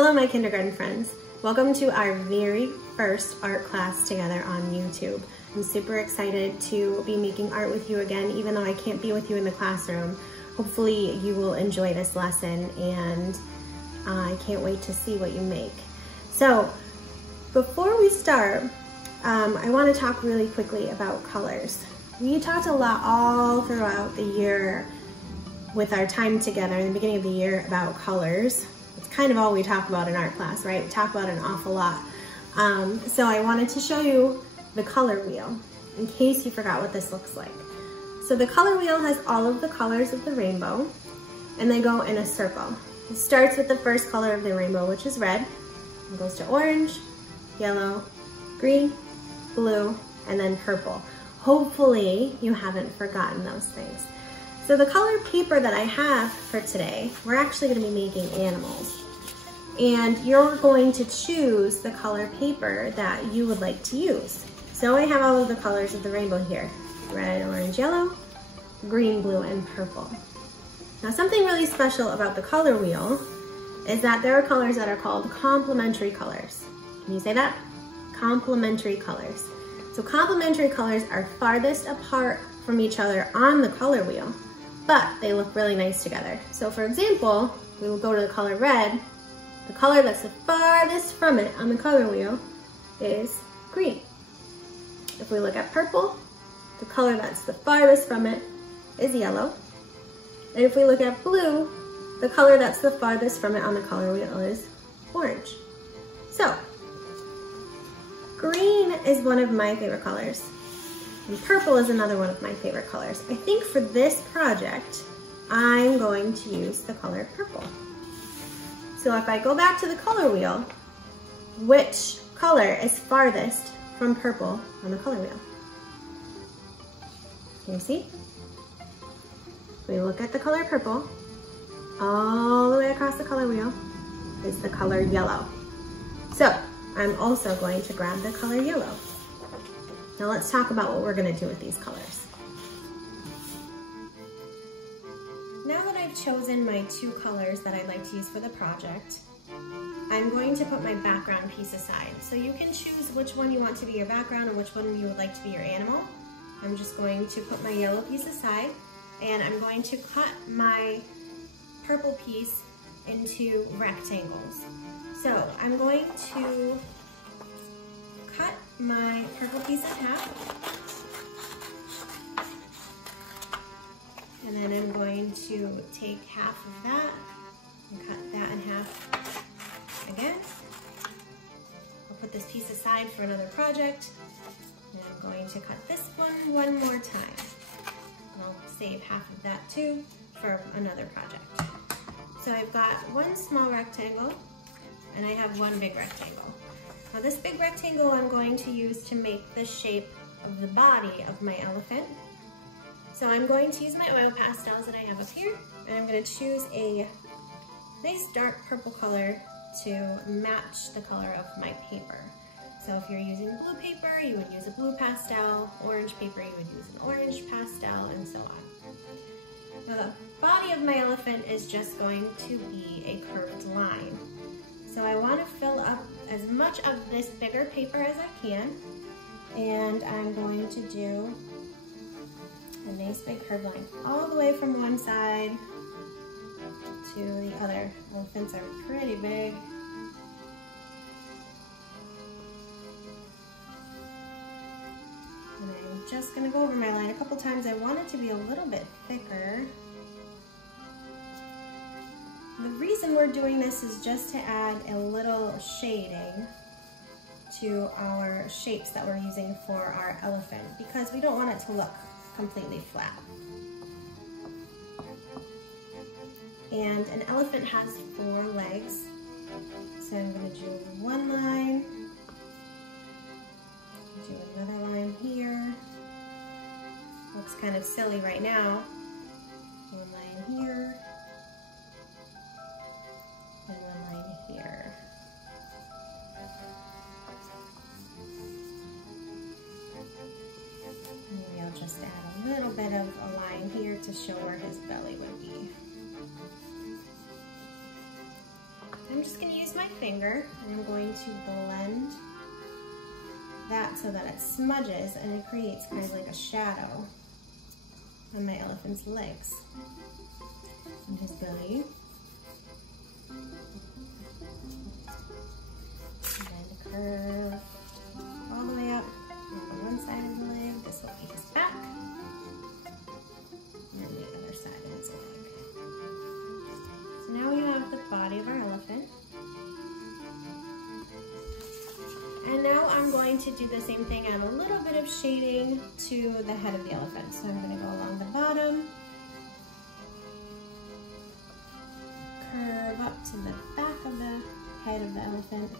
Hello, my kindergarten friends. Welcome to our very first art class together on YouTube. I'm super excited to be making art with you again, even though I can't be with you in the classroom. Hopefully you will enjoy this lesson, and I can't wait to see what you make. So before we start, I want to talk really quickly about colors. We talked a lot all throughout the year with our time together in the beginning of the year about colors. It's kind of all we talk about in art class, right? We talk about it an awful lot. So I wanted to show you the color wheel in case you forgot what this looks like. So the color wheel has all of the colors of the rainbow, and they go in a circle. It starts with the first color of the rainbow, which is red. It goes to orange, yellow, green, blue, and then purple. Hopefully you haven't forgotten those things. So the color paper that I have for today, we're actually going to be making animals. And you're going to choose the color paper that you would like to use. So I have all of the colors of the rainbow here. Red, orange, yellow, green, blue, and purple. Now something really special about the color wheel is that there are colors that are called complementary colors. Can you say that? Complementary colors. So complementary colors are farthest apart from each other on the color wheel, but they look really nice together. So for example, we will go to the color red. The color that's the farthest from it on the color wheel is green. If we look at purple, the color that's the farthest from it is yellow. And if we look at blue, the color that's the farthest from it on the color wheel is orange. So, green is one of my favorite colors, and purple is another one of my favorite colors. I think for this project, I'm going to use the color purple. So if I go back to the color wheel, which color is farthest from purple on the color wheel? Can you see? We look at the color purple, all the way across the color wheel is the color yellow. So I'm also going to grab the color yellow. Now let's talk about what we're going to do with these colors. Now that I've chosen my two colors that I'd like to use for the project, I'm going to put my background piece aside. So you can choose which one you want to be your background and which one you would like to be your animal. I'm just going to put my yellow piece aside, and I'm going to cut my purple piece into rectangles. So I'm going to cut my purple piece in half, and then I'm going to take half of that and cut that in half again. I'll put this piece aside for another project, and I'm going to cut this one more time. And I'll save half of that too for another project. So I've got one small rectangle, and I have one big rectangle. Now this big rectangle I'm going to use to make the shape of the body of my elephant. So I'm going to use my oil pastels that I have up here, and I'm going to choose a nice dark purple color to match the color of my paper. So if you're using blue paper, you would use a blue pastel. Orange paper, you would use an orange pastel, and so on. Now the body of my elephant is just going to be a curved line. So I want to fill up as much of this bigger paper as I can, and I'm going to do a nice big curved line all the way from one side to the other. Elephants are pretty big. And I'm just going to go over my line a couple times. I want it to be a little bit thicker. The reason we're doing this is just to add a little shading to our shapes that we're using for our elephant, because we don't want it to look completely flat. And an elephant has 4 legs. So I'm going to do one line, do another line here. Looks kind of silly right now. One line here. And one line here. Maybe I'll just add a little bit of a line here to show where his belly would be. I'm just gonna use my finger and I'm going to blend that so that it smudges and it creates kind of like a shadow on my elephant's legs and his belly. And then curve all the way up on one side of the leg. This will be his back. And then the other side of his leg. So now we have the body of our elephant. And now I'm going to do the same thing, add a little bit of shading to the head of the elephant. So I'm going to go along the bottom, curve up to the back of the head of the elephant.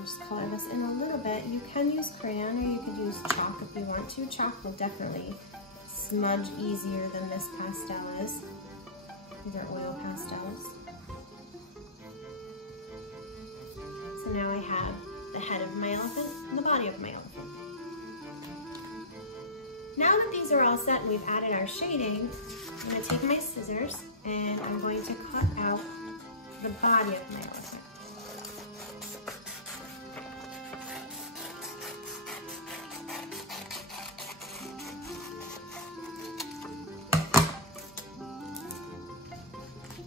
Just color this in a little bit. You can use crayon or you could use chalk if you want to. Chalk will definitely smudge easier than this pastel is. These are oil pastels. So now I have the head of my elephant and the body of my elephant. Now that these are all set and we've added our shading, I'm going to take my scissors and I'm going to cut out the body of my elephant.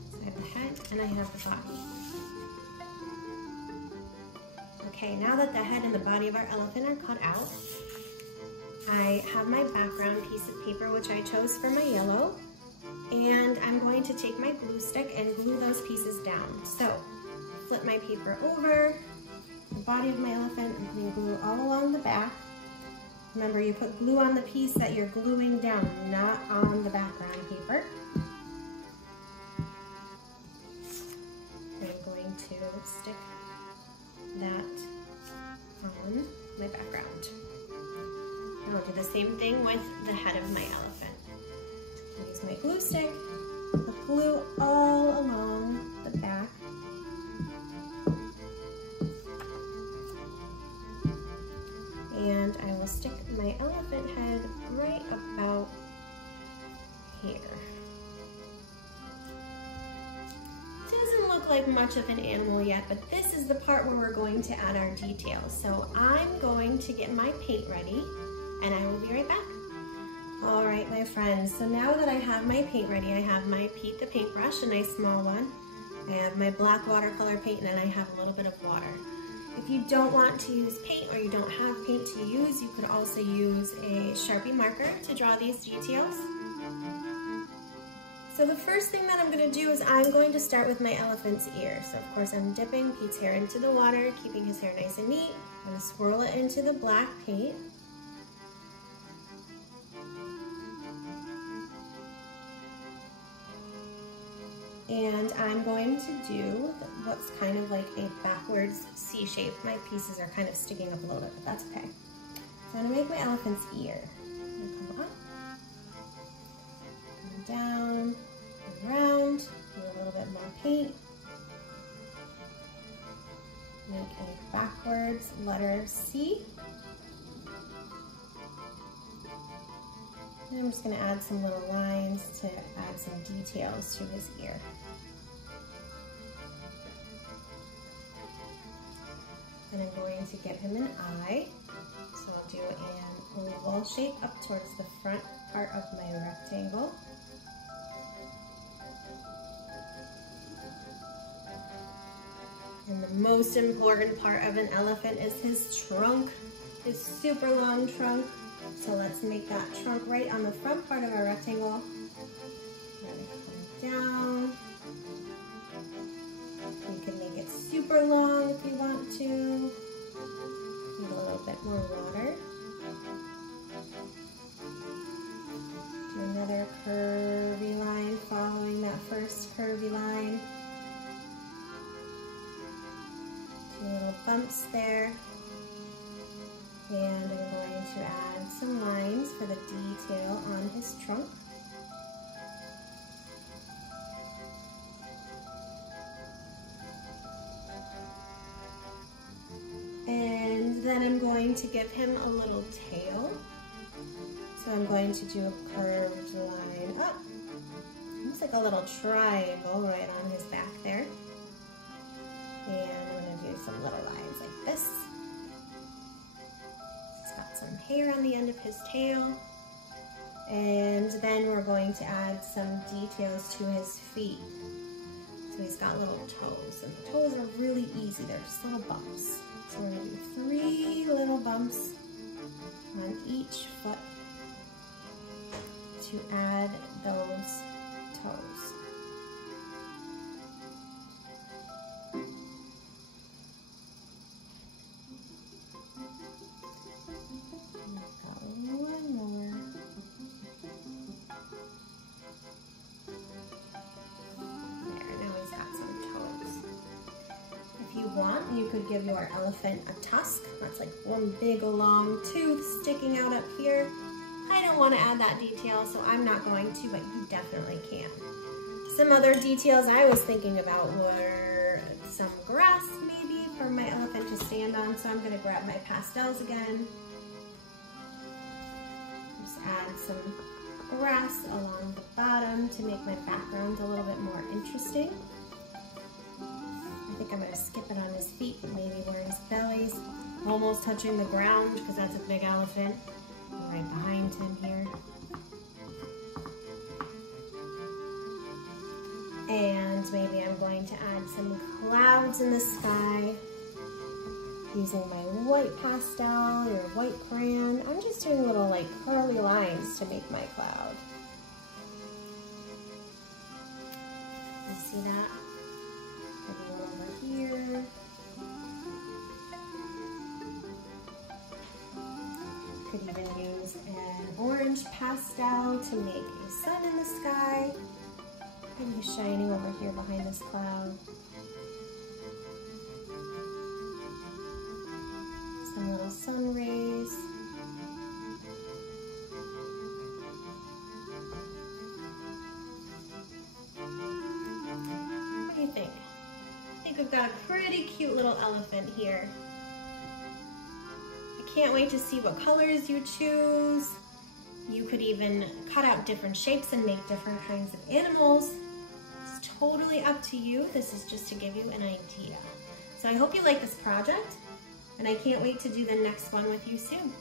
So I have the head and I have the body. Okay, now that the head and the body of our elephant are cut out, I have my background piece of paper, which I chose for my yellow, and I'm going to take my glue stick and glue those pieces down. So, flip my paper over, the body of my elephant, and putting glue all along the back. Remember, you put glue on the piece that you're gluing down, not on the background paper. I'm going to stick that on my background. And I'll do the same thing with the head of my elephant. I'll use my glue stick, put glue all along the back. And I will stick my elephant head right about here. Doesn't look like much of an animal yet, but this is the part where we're going to add our details. So I'm going to get my paint ready and I will be right back. All right, my friends, so now that I have my paint ready, I have my Pete the paintbrush, a nice small one. I have my black watercolor paint and then I have a little bit of water. If you don't want to use paint or you don't have paint to use, you could also use a Sharpie marker to draw these details. So the first thing that I'm going to do is I'm going to start with my elephant's ear. So of course I'm dipping Pete's hair into the water, keeping his hair nice and neat. I'm going to swirl it into the black paint. And I'm going to do what's kind of like a backwards C shape. My pieces are kind of sticking up a little bit, but that's okay. So I'm going to make my elephant's ear. Come up, and down, and around, do a little bit more paint. Make a backwards letter C. And I'm just going to add some little lines to add some details to his ear. And I'm going to give him an eye. So I'll do an oval shape up towards the front part of my rectangle. And the most important part of an elephant is his trunk, his super long trunk. So let's make that trunk right on the front part of our rectangle. Come down. You can make it super long if you want to. Need a little bit more water. Do another curvy line following that first curvy line. Two little bumps there. And I'm going to add some lines for the detail on his trunk. And then I'm going to give him a little tail. So I'm going to do a curved line up. Looks like a little triangle right on his back there. hair on the end of his tail. And then we're going to add some details to his feet. So he's got little toes, and the toes are really easy. They're just little bumps. So we're gonna do 3 little bumps on each foot to add those toes. One more. There, now he's got some toes. If you want, you could give your elephant a tusk. That's like one big long tooth sticking out up here. I don't want to add that detail, so I'm not going to, but you definitely can. Some other details I was thinking about were some grass maybe for my elephant to stand on, so I'm going to grab my pastels again. Just add some grass along the bottom to make my background a little bit more interesting. I think I'm going to skip it on his feet, but maybe where his belly's almost touching the ground, because that's a big elephant. Right behind him here. And maybe I'm going to add some clouds in the sky using my white pastel or white crayon. I'm just doing little like curly lines to make my cloud. You see that? Maybe one over here. Could even use an orange pastel to make a sun in the sky. Maybe shining over here behind this cloud. Some little sun rays. What do you think? I think we've got a pretty cute little elephant here. Can't wait to see what colors you choose. You could even cut out different shapes and make different kinds of animals. It's totally up to you. This is just to give you an idea. So I hope you like this project, and I can't wait to do the next one with you soon.